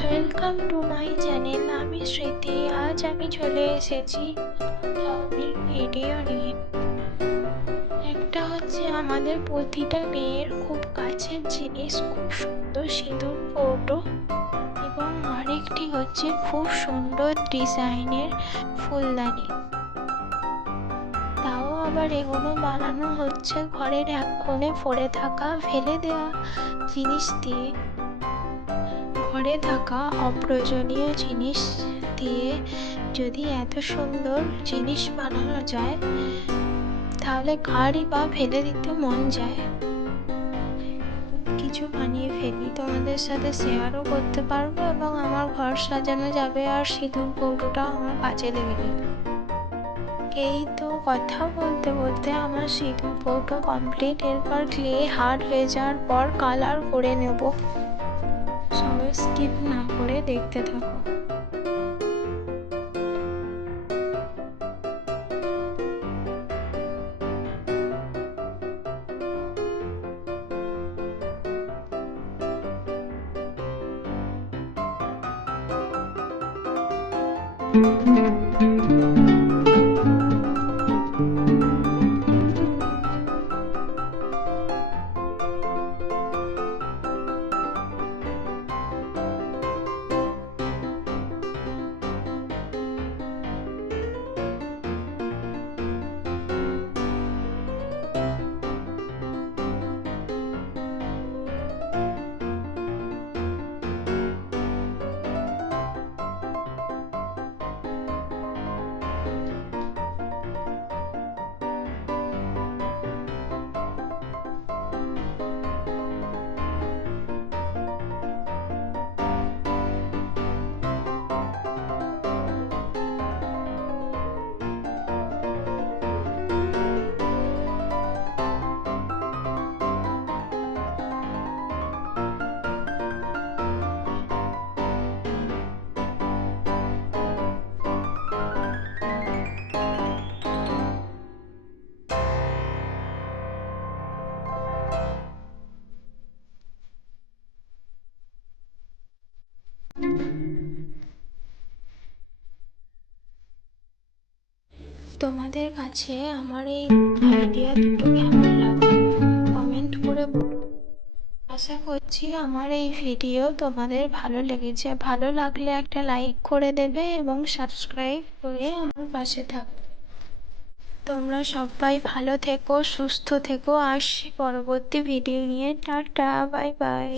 Welcome to my channel. আমি স্মৃতি। আজ আমি চলে এসেছি ধর্মের ভিডিও নিয়ে। একটা হচ্ছে আমাদের প্রতিটা মেয়ের খুব কাছের জিনিস, খুব সুন্দর সিঁদুর কৌটো, এবং আরেকটি হচ্ছে খুব সুন্দর ডিজাইনের ফুলদানি। তাও আবার এগুলো বানানো হচ্ছে ঘরের এক কোণে পড়ে থাকা ফেলে দেওয়া জিনিস দিয়ে। ঘরে থাকা অপ্রয়োজনীয় জিনিস দিয়ে যদি এত সুন্দর জিনিস বানানো যায়, তাহলে কারই বা ফেলে দিতে মন যায়। কিছু বানিয়ে ফেলি, তোমাদের সাথে শেয়ারও করতে পারবো এবং আমার ঘর সাজানো যাবে, আর সিঁদুর কৌটোটাও আমার কাজে লেগে যাবে। এই তো কথা বলতে বলতে আমার সিঁদুর কৌটো কমপ্লিট। এরপর ক্লে হার্ড হয়ে যাওয়ার পর কালার করে নেব। সবাই স্কিপ না করে দেখতে থাকো। তোমাদের কাছে আমার এই আইডিয়া দুটো কেমন লাগলো কমেন্ট করে বলো। আশা করছি আমার এই ভিডিও তোমাদের ভালো লেগেছে। ভালো লাগলে একটা লাইক করে দেবে এবং সাবস্ক্রাইব করে আমার পাশে থাকবে। তোমরা সবাই ভালো থেকো, সুস্থ থেকো। আসছি পরবর্তী ভিডিও নিয়ে। Tata, bye bye.